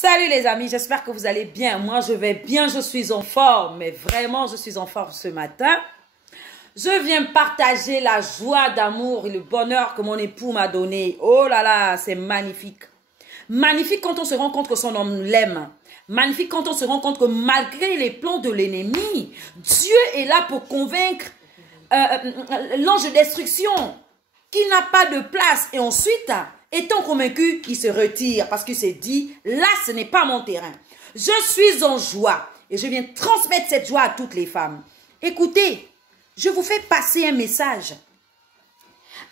Salut les amis, j'espère que vous allez bien. Moi je vais bien, je suis en forme, mais vraiment je suis en forme ce matin. Je viens partager la joie d'amour et le bonheur que mon époux m'a donné. Oh là là, c'est magnifique. Magnifique quand on se rend compte que son homme l'aime. Magnifique quand on se rend compte que malgré les plans de l'ennemi, Dieu est là pour convaincre l'ange de destruction qu'il n'a pas de place. Et ensuite, étant convaincu, il se retire parce qu'il s'est dit, là ce n'est pas mon terrain. Je suis en joie et je viens transmettre cette joie à toutes les femmes. Écoutez, je vous fais passer un message.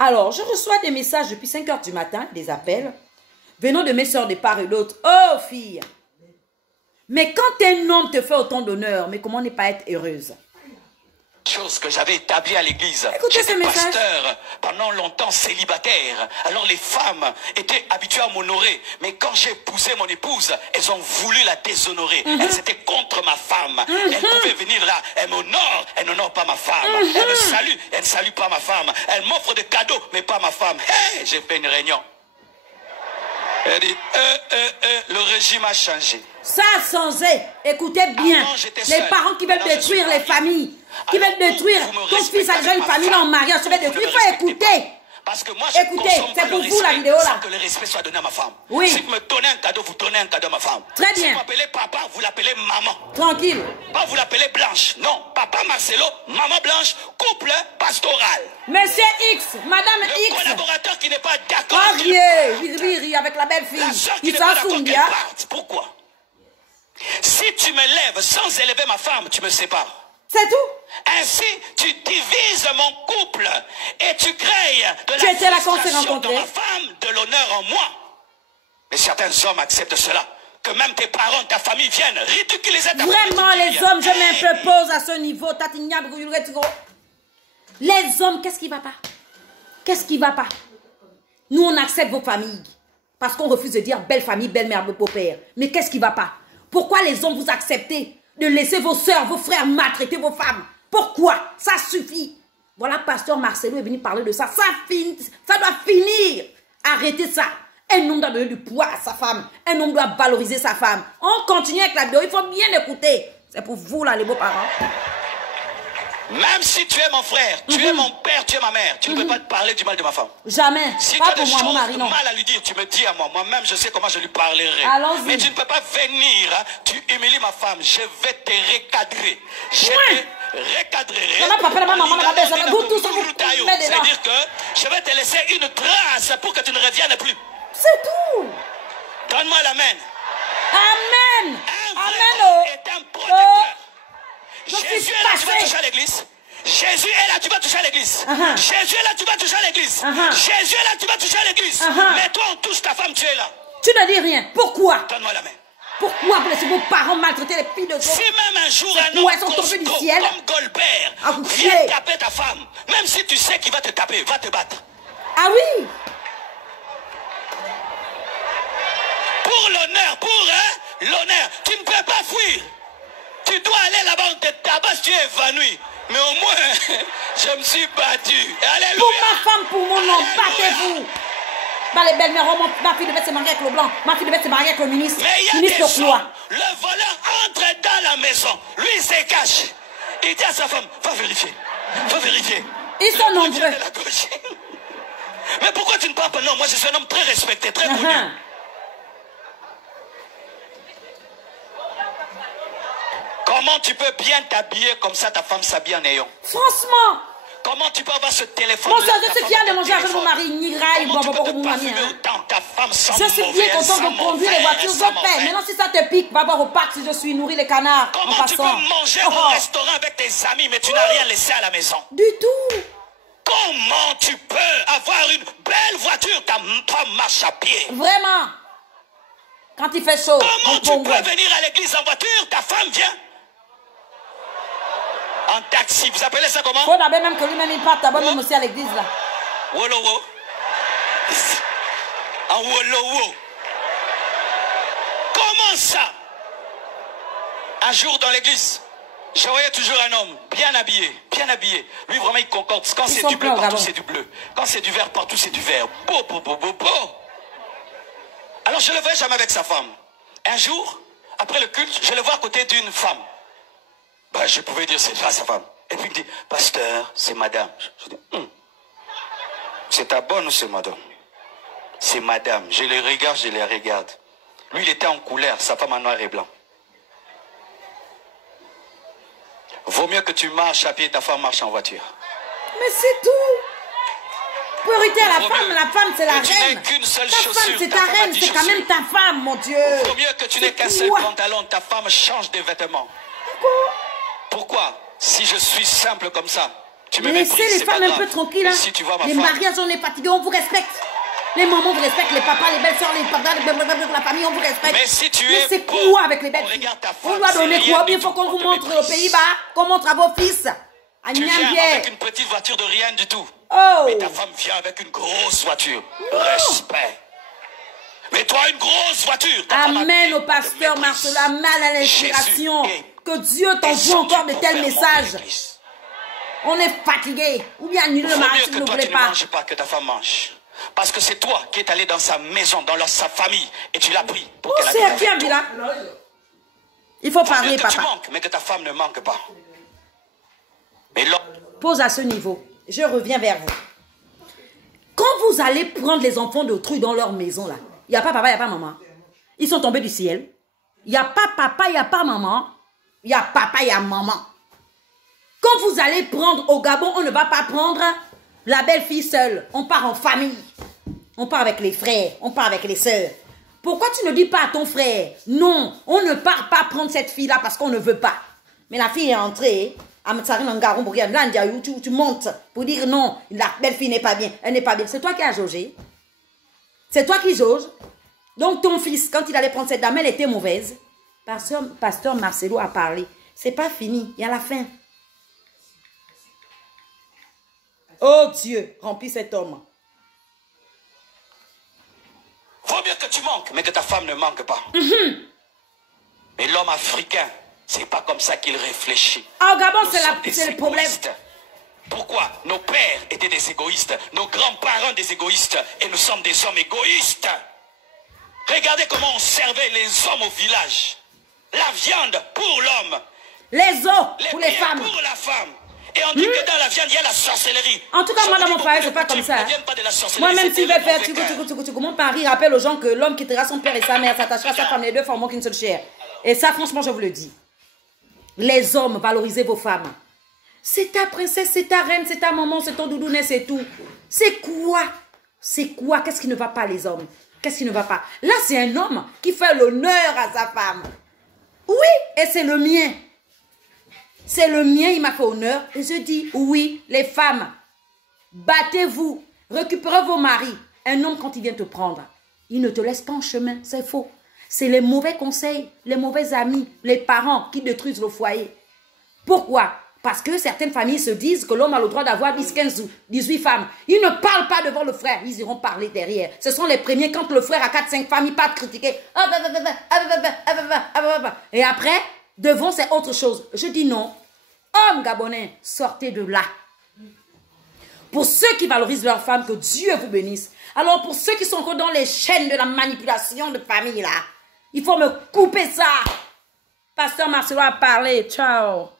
Alors, je reçois des messages depuis 5 heures du matin, des appels, venant de mes soeurs de part et d'autre. Oh, fille! Mais quand un homme te fait autant d'honneur, mais comment ne pas être heureuse? Chose que j'avais établie à l'église. J'étais pasteur pendant longtemps célibataire. Alors les femmes étaient habituées à m'honorer. Mais quand j'ai épousé mon épouse, elles ont voulu la déshonorer. Elles étaient contre ma femme. Elles pouvaient venir là. Elles m'honorent. Elles n'honorent pas ma femme. Elles me saluent. Elles ne saluent pas ma femme. Elles m'offrent des cadeaux, mais pas ma femme. Hey, j'ai fait une réunion. Elle dit, le régime a changé. Ça a changé. Écoutez bien. Les parents qui veulent détruire les familles, qui veulent détruire ton fils a déjà une famille en mariage, tu veux détruire. Il faut écouter. Parce que moi, je écoutez, c'est pour vous la vidéo là. Sans que le respect soit donné à ma femme. Oui. Si vous me donnez un cadeau, vous donnez un cadeau à ma femme. Très bien. Si vous m'appelez papa, vous l'appelez maman. Tranquille. Pas vous l'appelez Blanche. Non, papa Marcelo, maman Blanche, couple pastoral. Monsieur X, Madame Le X. collaborateur qui n'est pas d'accord. Viri avec la belle fille. La soeur qui Il n'est pas d'accord s'en qu'elle parte. Pourquoi? Si tu me lèves sans élever ma femme, tu me sépares. C'est tout. Ainsi, tu divises mon couple et tu crées de la frustration dans ma femme, de l'honneur en moi. Mais certains hommes acceptent cela. Que même tes parents, ta famille viennent ridiculiser ta famille. Vraiment, les hommes, je m'impose à ce niveau. Les hommes, qu'est-ce qui va pas? Qu'est-ce qui va pas? Nous, on accepte vos familles. Parce qu'on refuse de dire belle famille, belle mère, beau père. Mais qu'est-ce qui va pas? Pourquoi les hommes vous acceptez de laisser vos soeurs, vos frères maltraiter vos femmes? Pourquoi? Ça suffit. Voilà, pasteur Marcelo est venu parler de ça. Ça doit finir. Arrêtez ça. Un homme doit donner du poids à sa femme. Un homme doit valoriser sa femme. On continue avec la vidéo. Il faut bien écouter. C'est pour vous, là, les beaux-parents. Même si tu es mon frère, tu es mon père, tu es ma mère, tu ne peux pas te parler du mal de ma femme. Jamais. Si pas tu as des pour moi, mon mari, non. mal à lui dire, tu me dis à moi. Moi-même, je sais comment je lui parlerai. Mais tu ne peux pas venir, hein, tu humilies ma femme. Je vais te recadrer. Je te recadrerai. C'est-à-dire que je vais te laisser une trace pour que tu ne reviennes plus. C'est tout. Donne-moi l'amen. Amen. Amen. Est un protecteur. Jésus est là, tu vas toucher à l'église. Jésus est là, tu vas toucher à l'église. Jésus est là, tu vas toucher à l'église. Jésus est là, tu vas toucher à l'église. Mais toi, on touche ta femme, tu es là. Tu ne dis rien. Pourquoi? Donne-moi la main. Pourquoi vous laissez vos parents maltraiter les filles de autres? Si même un jour un homme comme Goldberg vient taper ta femme, même si tu sais qu'il va te taper, va te battre. Ah oui? Pour l'honneur, l'honneur, tu ne peux pas fuir. Tu dois aller là-bas, on te tabasse, tu es évanoui. Mais au moins, je me suis battu. Alléluia. Pour ma femme, pour mon nom, battez-vous. Dans les belles-mères, ma fille devait se marier avec le blanc. Ma fille devait se marier avec le ministre. Mais il y a des gens, le voleur entre dans la maison. Lui, il se cache. Il dit à sa femme, va vérifier. Va vérifier. Ils sont nombreux. Mais pourquoi tu ne parles pas? Non, moi, je suis un homme très respecté, très connu. Comment tu peux bien t'habiller comme ça, ta femme s'habille en ayant? Franchement. Comment tu peux avoir ce téléphone? Moi, je suis fière de manger avec mon mari. Je suis bien contente de conduire les voitures. Je paie. Maintenant, si ça te pique, va voir au parc si je suis nourri les canards. Comment tu peux manger au restaurant avec tes amis, mais tu n'as rien laissé à la maison? Du tout. Comment tu peux avoir une belle voiture, ta femme marche à pied? Vraiment. Quand il fait chaud. Comment tu peux venir à l'église en voiture, ta femme vient en taxi? Vous appelez ça comment? On avait même que lui-même il part d'abord même aussi à l'église là. Wolowo. En Wolowo. Comment ça? Un jour dans l'église, je voyais toujours un homme bien habillé, bien habillé. Lui vraiment il concorde. Quand c'est du bleu, partout c'est du bleu. Quand c'est du vert, partout c'est du vert. Beau, beau, beau, beau, beau. Alors je ne le voyais jamais avec sa femme. Un jour, après le culte, je le vois à côté d'une femme. Ben, je pouvais dire c'est pas sa femme. Et puis il me dit, pasteur, c'est madame. Je dis, c'est ta bonne ou c'est madame? C'est madame. Je les regarde, je les regarde. Lui, il était en couleur, sa femme en noir et blanc. Vaut mieux que tu marches à pied et ta femme marche en voiture. Mais c'est tout. Priorité à la femme c'est la reine. Tu n'es qu'une seule chaussure. Ta femme c'est ta reine, c'est quand même ta femme, mon Dieu. Vaut mieux que tu n'aies qu'un seul pantalon, ta femme change de vêtements. Pourquoi? Si je suis simple comme ça, tu me méprises. Laissez les femmes un peu tranquilles. Hein. Si tu vois ma les femme, mariages, on est fatigués, on vous respecte. Les mamans, on vous respecte. Les papas, les belles-sœurs, les papas, la famille, on vous respecte. Mais si tu mais es c'est quoi avec les belles filles? On doit donner quoi? Il faut qu'on vous montre aux Pays-Bas, qu'on montre à vos fils. À tu viens Niambier. avec une petite voiture de rien du tout. Oh. Mais ta femme vient avec une grosse voiture. Respect. Mais toi, une grosse voiture. Amen au pasteur Marcelo, amen à l'inspiration. Que Dieu t'envoie encore de tels messages. On est fatigué. Ou bien annulez le mariage si vous ne voulez pas. Tu ne manges pas, que ta femme mange. Parce que c'est toi qui es allé dans sa maison, dans sa famille, et tu l'as pris pour qu'elle c'est bien, là. Il faut parler, papa. Tu manques, mais que ta femme ne manque pas. Mais pose à ce niveau. Je reviens vers vous. Quand vous allez prendre les enfants d'autrui dans leur maison, là, il n'y a pas papa, il n'y a pas maman. Ils sont tombés du ciel. Il n'y a pas papa, il n'y a pas maman. Il y a papa, il y a maman. Quand vous allez prendre au Gabon, on ne va pas prendre la belle-fille seule. On part en famille. On part avec les frères. On part avec les sœurs. Pourquoi tu ne dis pas à ton frère, non, on ne part pas prendre cette fille-là parce qu'on ne veut pas. Mais la fille est entrée. Tu montes pour dire non, la belle-fille n'est pas bien. Elle n'est pas bien. C'est toi qui as jaugé. C'est toi qui jauge. Donc ton fils, quand il allait prendre cette dame, elle était mauvaise. Pasteur Marcelo a parlé. C'est pas fini. Il y a la fin. Oh Dieu, remplis cet homme. Vaut mieux que tu manques, mais que ta femme ne manque pas. Mais l'homme africain, c'est pas comme ça qu'il réfléchit. Ah, au Gabon, c'est le problème. Pourquoi? Nos pères étaient des égoïstes, nos grands-parents des égoïstes, et nous sommes des hommes égoïstes. Regardez comment on servait les hommes au village. La viande pour l'homme. Les os pour les femmes. Pour la femme. Et on dit que dans la viande, il y a la sorcellerie. En tout cas, moi, dans mon foyer, c'est pas comme ça. Moi-même, si je vais faire mon pari, rappelle aux gens que l'homme quittera son père et sa mère, s'attachera à sa femme, les deux formeront qu'une seule chair. Et ça, franchement, je vous le dis. Les hommes, valorisez vos femmes. C'est ta princesse, c'est ta reine, c'est ta maman, c'est ton doudounet, c'est tout. C'est quoi? C'est quoi? Qu'est-ce qui ne va pas, les hommes? Qu'est-ce qui ne va pas? Là, c'est un homme qui fait l'honneur à sa femme. Oui, et c'est le mien. C'est le mien, il m'a fait honneur. Et je dis, oui, les femmes, battez-vous, récupérez vos maris. Un homme, quand il vient te prendre, il ne te laisse pas en chemin, c'est faux. C'est les mauvais conseils, les mauvais amis, les parents qui détruisent le foyer. Pourquoi? Parce que certaines familles se disent que l'homme a le droit d'avoir 10, 15, 18 femmes. Ils ne parlent pas devant le frère, ils iront parler derrière. Ce sont les premiers, quand le frère a 4, 5 femmes, ils partent critiquer. Et après, devant, c'est autre chose. Je dis non. Hommes gabonais, sortez de là. Pour ceux qui valorisent leurs femmes, que Dieu vous bénisse. Alors pour ceux qui sont encore dans les chaînes de la manipulation de famille là, il faut me couper ça. Pasteur Marcelo a parlé. Ciao.